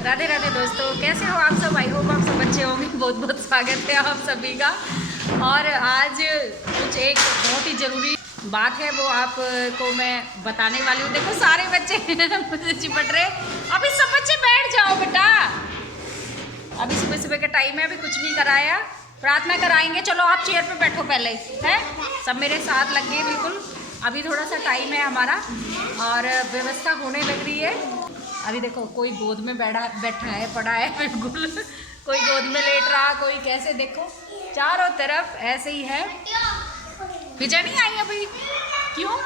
राधे राधे दोस्तों, कैसे हो आप सब। आई होप आप सब अच्छे होंगे। बहुत बहुत स्वागत है आप सभी का। और आज कुछ एक बहुत ही ज़रूरी बात है, वो आपको मैं बताने वाली हूँ। देखो सारे बच्चे मुझे चिपट रहे। अभी सब बच्चे बैठ जाओ बेटा, अभी सुबह सुबह का टाइम है, अभी कुछ नहीं कराया, प्रार्थना कराएंगे। चलो आप चेयर पे बैठो पहले, है सब मेरे साथ लग गए बिल्कुल। अभी थोड़ा सा टाइम है हमारा और व्यवस्था होने लग रही है। अभी देखो कोई गोद में बैठा है, पड़ा है बिल्कुल, कोई गोद में लेट रहा, कोई कैसे, देखो चारों तरफ ऐसे ही है। विजय नहीं आई अभी, क्यों?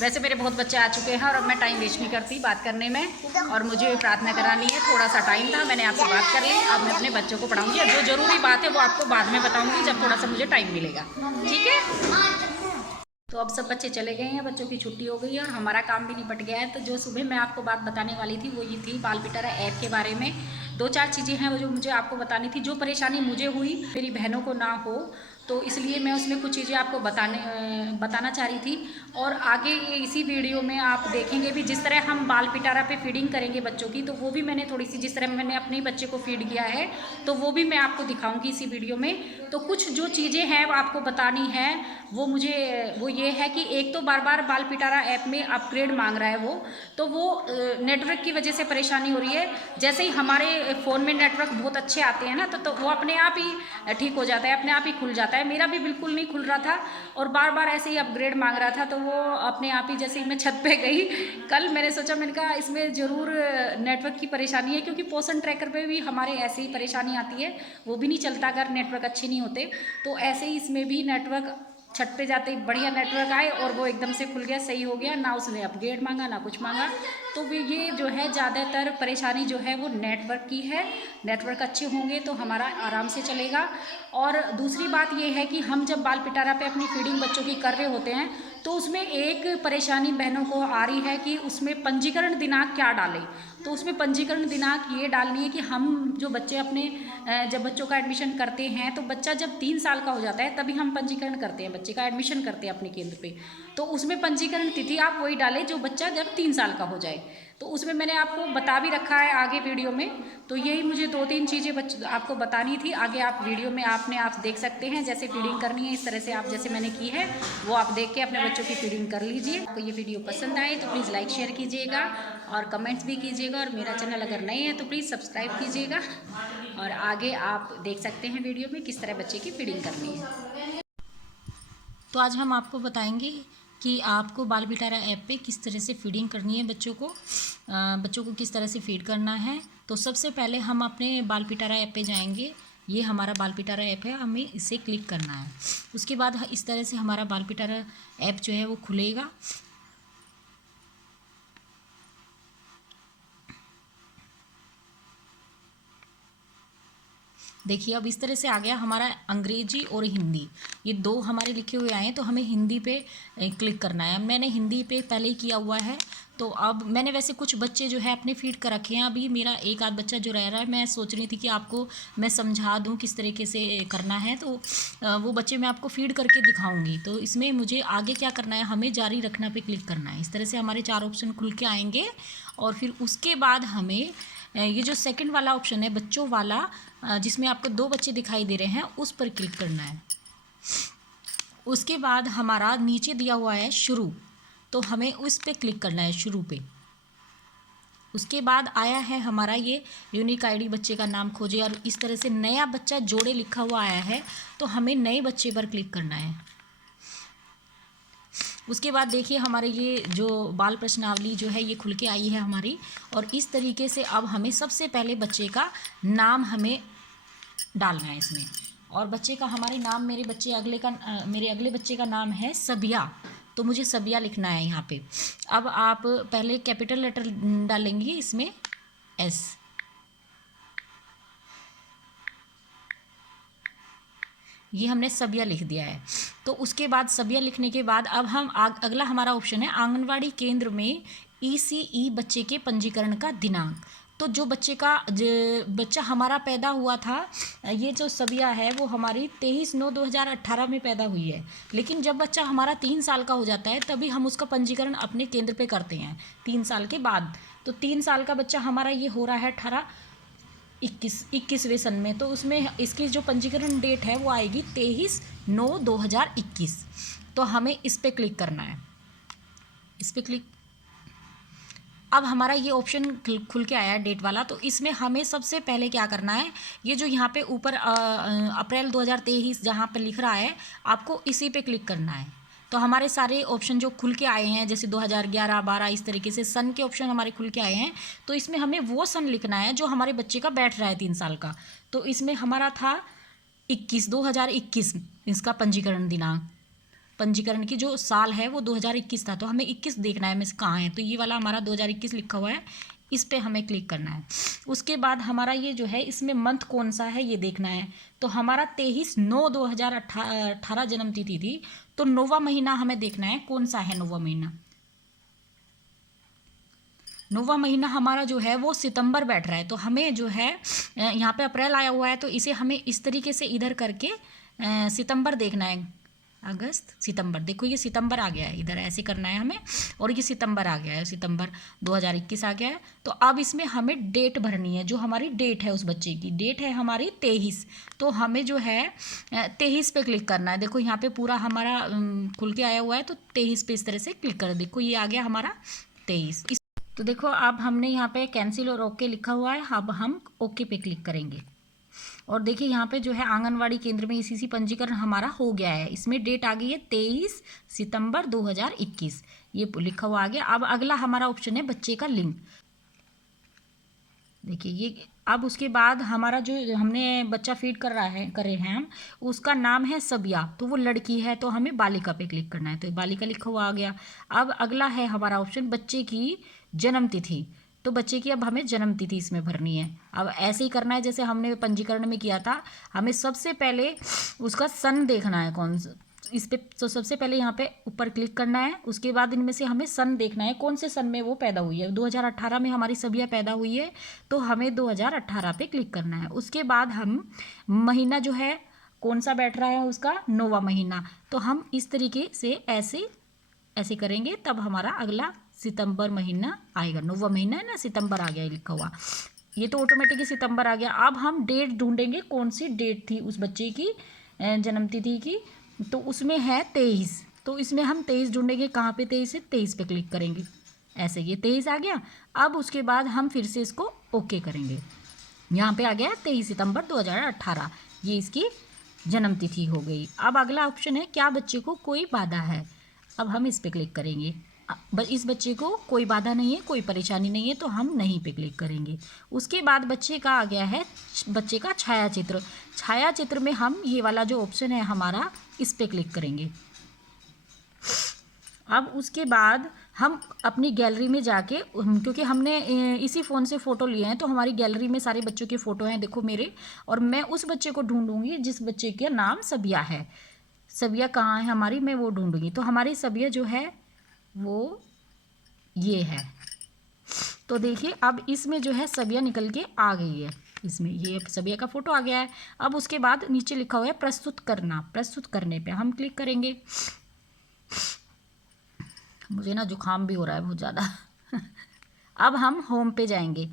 वैसे मेरे बहुत बच्चे आ चुके हैं और अब मैं टाइम वेस्ट नहीं करती बात करने में, और मुझे प्रार्थना करानी है। थोड़ा सा टाइम था, मैंने आपसे बात कर ली। अब मैं अपने बच्चों को पढ़ाऊंगी, जो ज़रूरी बात है वो आपको बाद में बताऊंगी जब थोड़ा सा मुझे टाइम मिलेगा, ठीक है। तो अब सब बच्चे चले गए हैं, बच्चों की छुट्टी हो गई है और हमारा काम भी निपट गया है। तो जो सुबह मैं आपको बात बताने वाली थी वो ये थी, बाल पिटारा ऐप के बारे में। दो चार चीज़ें हैं वो जो मुझे आपको बतानी थी। जो परेशानी मुझे हुई, मेरी बहनों को ना हो, तो इसलिए मैं उसमें कुछ चीज़ें आपको बताना चाह रही थी। और आगे इसी वीडियो में आप देखेंगे भी, जिस तरह हम बाल पिटारा पे फीडिंग करेंगे बच्चों की, तो वो भी मैंने थोड़ी सी, जिस तरह मैंने अपने बच्चे को फीड किया है, तो वो भी मैं आपको दिखाऊंगी इसी वीडियो में। तो कुछ जो चीज़ें हैं वो आपको बतानी है, वो ये है कि एक तो बार बार बाल पिटारा ऐप में अपग्रेड मांग रहा है वो, तो वो नेटवर्क की वजह से परेशानी हो रही है। जैसे ही हमारे फ़ोन में नेटवर्क बहुत अच्छे आते हैं ना, तो वो अपने आप ही ठीक हो जाता है, अपने आप ही खुल जाता है। मेरा भी बिल्कुल नहीं खुल रहा था और बार बार ऐसे ही अपग्रेड मांग रहा था, तो वो अपने आप ही, जैसे ही मैं छत पे गई कल, मैंने सोचा, मैंने कहा इसमें ज़रूर नेटवर्क की परेशानी है, क्योंकि पोषण ट्रैकर पे भी हमारे ऐसे ही परेशानी आती है, वो भी नहीं चलता अगर नेटवर्क अच्छे नहीं होते। तो ऐसे ही इसमें भी नेटवर्क, छत पे जाते ही बढ़िया नेटवर्क आए और वो एकदम से खुल गया, सही हो गया ना, उसने अपग्रेड मांगा ना कुछ मांगा। तो ये जो है ज़्यादातर परेशानी जो है वो नेटवर्क की है। नेटवर्क अच्छे होंगे तो हमारा आराम से चलेगा। और दूसरी बात ये है कि हम जब बाल पिटारा पे अपनी फीडिंग बच्चों की कर रहे होते हैं, तो उसमें एक परेशानी बहनों को आ रही है कि उसमें पंजीकरण दिनांक क्या डालें। तो उसमें पंजीकरण दिनांक ये डालनी है कि हम जो बच्चे अपने, जब बच्चों का एडमिशन करते हैं, तो बच्चा जब 3 साल का हो जाता है तभी हम पंजीकरण करते हैं, बच्चे का एडमिशन करते हैं अपने केंद्र पे। तो उसमें पंजीकरण तिथि आप वही डालें जो बच्चा जब 3 साल का हो जाए। तो उसमें मैंने आपको बता भी रखा है आगे वीडियो में। तो यही मुझे 2-3 चीज़ें आपको बतानी थी। आगे आप वीडियो में आप देख सकते हैं, जैसे फीडिंग करनी है इस तरह से, आप जैसे मैंने की है वो आप देख के अपने बच्चों की फीडिंग कर लीजिए। आपको ये वीडियो पसंद आए तो प्लीज़ लाइक शेयर कीजिएगा और कमेंट्स भी कीजिएगा, और मेरा चैनल अगर नए हैं तो प्लीज़ सब्सक्राइब कीजिएगा। और आगे आप देख सकते हैं वीडियो में किस तरह बच्चे की फीडिंग करनी है। तो आज हम आपको बताएंगे कि आपको बाल पिटारा ऐप पे किस तरह से फीडिंग करनी है बच्चों को किस तरह से फीड करना है। तो सबसे पहले हम अपने बाल पिटारा ऐप पे जाएंगे। ये हमारा बाल पिटारा ऐप है, हमें इसे क्लिक करना है। उसके बाद इस तरह से हमारा बाल पिटारा ऐप जो है वो खुलेगा। देखिए अब इस तरह से आ गया हमारा, अंग्रेजी और हिंदी ये दो हमारे लिखे हुए आए हैं, तो हमें हिंदी पे क्लिक करना है। मैंने हिंदी पे पहले ही किया हुआ है। तो अब मैंने वैसे कुछ बच्चे जो है अपने फीड कर रखे हैं, अभी मेरा एक आध बच्चा जो रह रहा है, मैं सोच रही थी कि आपको मैं समझा दूं किस तरीके से करना है। तो वो बच्चे मैं आपको फीड करके दिखाऊंगी। तो इसमें मुझे आगे क्या करना है, हमें जारी रखना पे क्लिक करना है। इस तरह से हमारे 4 ऑप्शन खुल के आएंगे और फिर उसके बाद हमें ये जो सेकंड वाला ऑप्शन है बच्चों वाला, जिसमें आपको 2 बच्चे दिखाई दे रहे हैं, उस पर क्लिक करना है। उसके बाद हमारा नीचे दिया हुआ है शुरू, तो हमें उस पर क्लिक करना है, शुरू पे। उसके बाद आया है हमारा ये यूनिक आईडी, बच्चे का नाम खोजे, और इस तरह से नया बच्चा जोड़े लिखा हुआ आया है, तो हमें नए बच्चे पर क्लिक करना है। उसके बाद देखिए हमारे ये जो बाल प्रश्नावली जो है ये खुल के आई है हमारी, और इस तरीके से अब हमें सबसे पहले बच्चे का नाम हमें डालना है इसमें। और बच्चे का, हमारे नाम, मेरे अगले बच्चे का नाम है सबिया, तो मुझे सबिया लिखना है यहाँ पे। अब आप पहले कैपिटल लेटर डालेंगे इसमें, एस, ये हमने सबिया लिख दिया है। तो उसके बाद सबिया लिखने के बाद अब हम अगला हमारा ऑप्शन है आंगनवाड़ी केंद्र में ईसीई बच्चे के पंजीकरण का दिनांक। तो जो बच्चा हमारा पैदा हुआ था, ये जो सबिया है वो हमारी 23/9/2018 में पैदा हुई है। लेकिन जब बच्चा हमारा 3 साल का हो जाता है तभी हम उसका पंजीकरण अपने केंद्र पे करते हैं, 3 साल के बाद। तो 3 साल का बच्चा हमारा ये हो रहा है 21वें सन में। तो उसमें इसकी जो पंजीकरण डेट है वो आएगी 23/9/2021। तो हमें इस पर क्लिक करना है, इस पर क्लिक। अब हमारा ये ऑप्शन खुल के आया है डेट वाला। तो इसमें हमें सबसे पहले क्या करना है, ये जो यहाँ पे ऊपर अप्रैल 2023 जहाँ पे लिख रहा है, आपको इसी पे क्लिक करना है। तो हमारे सारे ऑप्शन जो खुल के आए हैं, जैसे 2011, 12 इस तरीके से सन के ऑप्शन हमारे खुल के आए हैं। तो इसमें हमें वो सन लिखना है जो हमारे बच्चे का बैठ रहा है 3 साल का। तो इसमें हमारा था 2021 इसका पंजीकरण दिनांक, पंजीकरण की जो साल है वो 2021 था। तो हमें 21 देखना है, में से कहाँ है, तो ये वाला हमारा 2021 लिखा हुआ है, इस पे हमें क्लिक करना है। उसके बाद हमारा ये जो है इसमें मंथ कौन सा है ये देखना है। तो हमारा 23/9/2018 जन्म तिथि थी। तो 9वां महीना हमें देखना है कौन सा है। 9वां महीना, 9वां महीना हमारा जो है वो सितंबर बैठ रहा है। तो हमें जो है यहाँ पे अप्रैल आया हुआ है, तो इसे हमें इस तरीके से इधर करके सितंबर देखना है। अगस्त, सितंबर, देखो ये सितंबर आ गया है, इधर ऐसे करना है हमें। और ये सितंबर आ गया है, सितंबर 2021 आ गया है। तो अब इसमें हमें डेट भरनी है, जो हमारी डेट है उस बच्चे की, डेट है हमारी 23। तो हमें जो है 23 पे क्लिक करना है। देखो यहाँ पे पूरा हमारा खुल के आया हुआ है, तो 23 पे इस तरह से क्लिक कर, देखो ये आ गया हमारा 23। तो देखो अब हमने यहाँ पे कैंसिल और ओके लिखा हुआ है, अब हम ओके पे क्लिक करेंगे। और देखिए यहाँ पे जो है आंगनवाड़ी केंद्र में ईसीसी पंजीकरण हमारा हो गया है। इसमें डेट आ गई है 23 सितंबर 2021, ये लिखा हुआ आ गया। अब अगला हमारा ऑप्शन है बच्चे का लिंग। देखिए ये, अब उसके बाद हमारा जो हमने बच्चा फीड करे हैं हम, उसका नाम है सबिया। तो वो लड़की है, तो हमें बालिका पे क्लिक करना है। तो बालिका लिखा हुआ आ गया। अब अगला है हमारा ऑप्शन बच्चे की जन्म तिथि। तो बच्चे की अब हमें जन्म तिथि इसमें भरनी है। अब ऐसे ही करना है जैसे हमने पंजीकरण में किया था। हमें सबसे पहले उसका सन देखना है कौन सा, इस पे। तो सबसे पहले यहाँ पे ऊपर क्लिक करना है। उसके बाद इनमें से हमें सन देखना है कौन से सन में वो पैदा हुई है। 2018 में हमारी सबिया पैदा हुई है, तो हमें 2018 पे क्लिक करना है। उसके बाद हम महीना जो है कौन सा बैठ रहा है उसका, 9वां महीना। तो हम इस तरीके से ऐसे ऐसे करेंगे, तब हमारा अगला सितंबर महीना आएगा। 9वां महीना है ना, सितंबर आ गया लिखा हुआ, ये तो ऑटोमेटिक ही सितंबर आ गया। अब हम डेट ढूंढेंगे कौन सी डेट थी उस बच्चे की जन्म तिथि की। तो उसमें है 23, तो इसमें हम 23 ढूंढेंगे। कहाँ पे 23 है, 23 पे क्लिक करेंगे, ऐसे ये 23 आ गया। अब उसके बाद हम फिर से इसको ओके करेंगे। यहाँ पे आ गया 23 सितंबर 2018, ये इसकी जन्म तिथि हो गई। अब अगला ऑप्शन है क्या बच्चे को कोई बाधा है। अब हम इस पे क्लिक करेंगे। इस बच्चे को कोई बाधा नहीं है, कोई परेशानी नहीं है, तो हम नहीं पे क्लिक करेंगे। उसके बाद बच्चे का आ गया है बच्चे का छायाचित्र। छायाचित्र में हम ये वाला जो ऑप्शन है हमारा, इस पे क्लिक करेंगे। अब उसके बाद हम अपनी गैलरी में जाके, क्योंकि हमने इसी फ़ोन से फ़ोटो लिए हैं, तो हमारी गैलरी में सारे बच्चों के फ़ोटो हैं, देखो मेरे। और मैं उस बच्चे को ढूंढूंगी जिस बच्चे का नाम सबिया है। सबिया कहाँ है हमारी, मैं वो ढूंढूंगी। तो हमारी सबिया जो है वो ये है। तो देखिए अब इसमें जो है सबिया निकल के आ गई है, इसमें ये सबिया का फ़ोटो आ गया है। अब उसके बाद नीचे लिखा हुआ है प्रस्तुत करना। प्रस्तुत करने पे हम क्लिक करेंगे। मुझे ना जुकाम भी हो रहा है बहुत ज़्यादा। अब हम होम पे जाएंगे,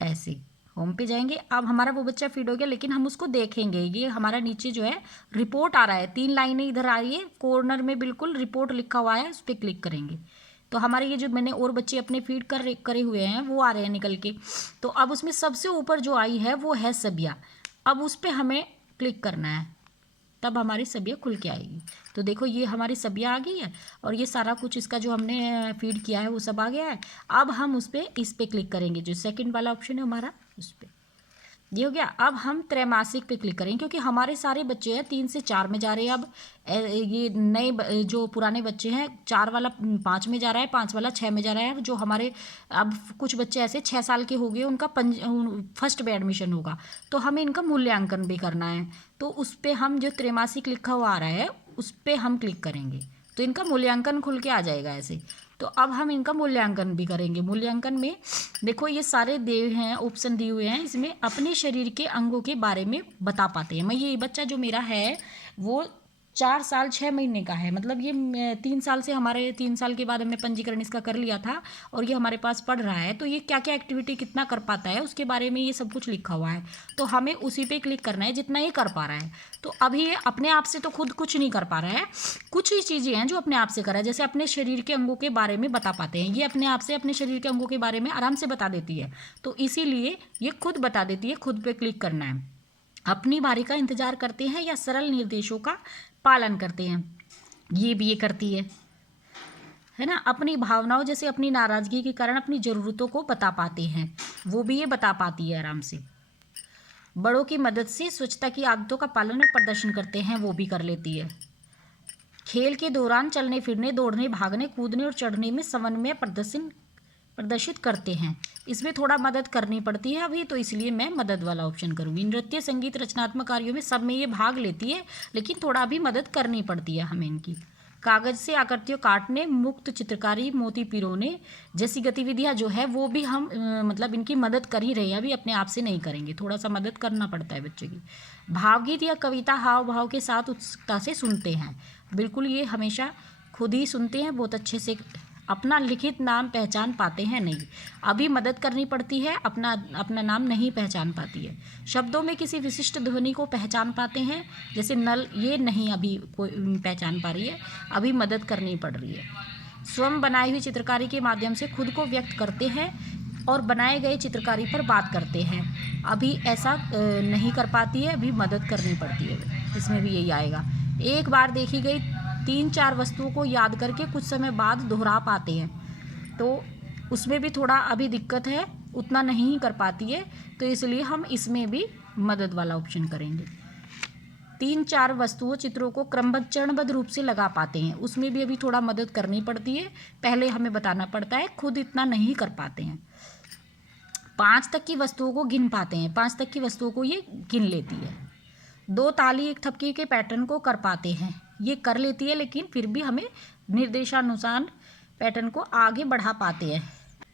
ऐसे होम पे जाएंगे। अब हमारा वो बच्चा फीड हो गया, लेकिन हम उसको देखेंगे। ये हमारा नीचे जो है रिपोर्ट आ रहा है, 3 लाइनें इधर आ रही है, कॉर्नर में बिल्कुल रिपोर्ट लिखा हुआ है, उस पर क्लिक करेंगे। तो हमारे ये जो मैंने और बच्चे अपने फीड करे हुए हैं वो आ रहे हैं निकल के। तो अब उसमें सबसे ऊपर जो आई है वो है सबिया। अब उस पर हमें क्लिक करना है, तब हमारी सबिया खुल के आएगी। तो देखो ये हमारी सबिया आ गई है, और ये सारा कुछ इसका जो हमने फीड किया है वो सब आ गया है। अब हम इस पर क्लिक करेंगे, जो सेकंड वाला ऑप्शन है हमारा, उस पर ये हो गया। अब हम त्रैमासिक पे क्लिक करेंगे, क्योंकि हमारे सारे बच्चे हैं 3 से 4 में जा रहे हैं। अब ये नए जो पुराने बच्चे हैं, 4 वाला 5 में जा रहा है, 5 वाला 6 में जा रहा है। जो हमारे अब कुछ बच्चे ऐसे 6 साल के हो गए, उनका फर्स्ट पे एडमिशन होगा, तो हमें इनका मूल्यांकन भी करना है। तो उस पर हम जो त्रैमासिक लिखा हुआ आ रहा है उस पर हम क्लिक करेंगे, तो इनका मूल्यांकन खुल के आ जाएगा ऐसे। तो अब हम इनका मूल्यांकन भी करेंगे। मूल्यांकन में देखो ये सारे दिए हैं, ऑप्शन दिए हुए हैं, इसमें अपने शरीर के अंगों के बारे में बता पाते हैं। मैं ये बच्चा जो मेरा है वो 4 साल 6 महीने का है, मतलब ये 3 साल से हमारे 3 साल के बाद हमने पंजीकरण इसका कर लिया था और ये हमारे पास पढ़ रहा है। तो ये क्या क्या एक्टिविटी कितना कर पाता है उसके बारे में ये सब कुछ लिखा हुआ है। तो हमें उसी पे क्लिक करना है जितना ये कर पा रहा है। तो अभी ये अपने आप से तो खुद कुछ नहीं कर पा रहा है, कुछ ही चीज़ें हैं जो अपने आप से कर रहा है। जैसे अपने शरीर के अंगों के बारे में बता पाते हैं, ये अपने आप से अपने शरीर के अंगों के बारे में आराम से बता देती है। तो इसीलिए ये खुद बता देती है, खुद पे क्लिक करना है। अपनी बारी का इंतजार करते हैं या सरल निर्देशों का पालन करते हैं, ये भी ये करती है ना। अपनी भावनाओं जैसे अपनी नाराज़गी के कारण अपनी ज़रूरतों को बता पाते हैं, वो भी ये बता पाती है आराम से। बड़ों की मदद से स्वच्छता की आदतों का पालन और प्रदर्शन करते हैं, वो भी कर लेती है। खेल के दौरान चलने फिरने, दौड़ने, भागने, कूदने और चढ़ने में समन्वय प्रदर्शित करते हैं, इसमें थोड़ा मदद करनी पड़ती है अभी, तो इसलिए मैं मदद वाला ऑप्शन करूँगी। नृत्य, संगीत, रचनात्मक कार्यों में सब में ये भाग लेती है, लेकिन थोड़ा भी मदद करनी पड़ती है हमें इनकी। कागज़ से आकृतियों काटने, मुक्त चित्रकारी, मोती पिरोने जैसी गतिविधियाँ जो है वो भी हम मतलब इनकी मदद कर ही रहे हैं, अभी अपने आप से नहीं करेंगे, थोड़ा सा मदद करना पड़ता है बच्चे की। भावगीत या कविता हाव भाव के साथ उत्सुकता से सुनते हैं, बिल्कुल ये हमेशा खुद ही सुनते हैं, बहुत अच्छे से। अपना लिखित नाम पहचान पाते हैं नहीं, अभी मदद करनी पड़ती है, अपना नाम नहीं पहचान पाती है। शब्दों में किसी विशिष्ट ध्वनि को पहचान पाते हैं, जैसे नल, ये नहीं अभी कोई पहचान पा रही है, अभी मदद करनी पड़ रही है। स्वयं बनाई हुई चित्रकारी के माध्यम से खुद को व्यक्त करते हैं और बनाए गए चित्रकारी पर बात करते हैं, अभी ऐसा नहीं कर पाती है, अभी मदद करनी पड़ती है, इसमें भी यही आएगा। एक बार देखी गई 3-4 वस्तुओं को याद करके कुछ समय बाद दोहरा पाते हैं, तो उसमें भी थोड़ा अभी दिक्कत है, उतना नहीं कर पाती है, तो इसलिए हम इसमें भी मदद वाला ऑप्शन करेंगे। 3-4 वस्तुओं चित्रों को क्रमबद्ध चरणबद्ध रूप से लगा पाते हैं, उसमें भी अभी थोड़ा मदद करनी पड़ती है, पहले हमें बताना पड़ता है, खुद इतना नहीं कर पाते हैं। 5 तक की वस्तुओं को गिन पाते हैं, 5 तक की वस्तुओं को ये गिन लेती है। 2 ताली एक थपकी के पैटर्न को कर पाते हैं, ये कर लेती है, लेकिन फिर भी हमें निर्देशानुसार पैटर्न को आगे बढ़ा पाते हैं,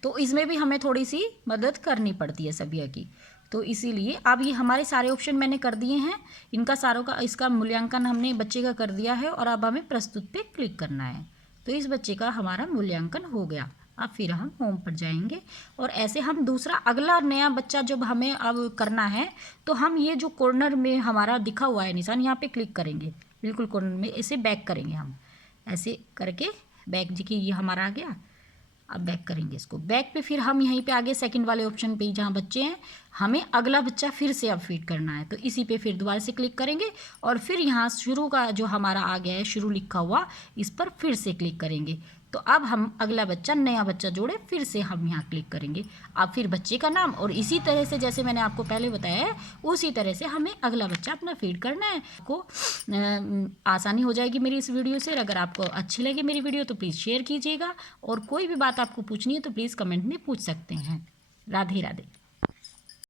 तो इसमें भी हमें थोड़ी सी मदद करनी पड़ती है सभी की। तो इसीलिए अब ये हमारे सारे ऑप्शन मैंने कर दिए हैं, इनका सारों का इसका मूल्यांकन हमने बच्चे का कर दिया है और अब हमें प्रस्तुत पे क्लिक करना है, तो इस बच्चे का हमारा मूल्यांकन हो गया। अब फिर हम होम पर जाएंगे और ऐसे हम दूसरा अगला नया बच्चा जब हमें अब करना है, तो हम ये जो कॉर्नर में हमारा दिखा हुआ है निशान, यहाँ पे क्लिक करेंगे, बिल्कुल कॉर्नर में इसे बैक करेंगे, हम ऐसे करके बैक जी की ये हमारा आ गया। अब बैक करेंगे इसको, बैक पे फिर हम यहीं पे आगे सेकंड वाले ऑप्शन पे जहाँ बच्चे हैं, हमें अगला बच्चा फिर से अब फीड करना है, तो इसी पे फिर दोबारा से क्लिक करेंगे और फिर यहाँ शुरू का जो हमारा आ गया है शुरू लिखा हुआ, इस पर फिर से क्लिक करेंगे। तो अब हम अगला बच्चा नया बच्चा जोड़े, फिर से हम यहाँ क्लिक करेंगे, अब फिर बच्चे का नाम, और इसी तरह से जैसे मैंने आपको पहले बताया है उसी तरह से हमें अगला बच्चा अपना फीड करना है। आपको आसानी हो जाएगी मेरी इस वीडियो से। अगर आपको अच्छी लगी मेरी वीडियो तो प्लीज़ शेयर कीजिएगा, और कोई भी बात आपको पूछनी है तो प्लीज़ कमेंट में पूछ सकते हैं। राधे राधे।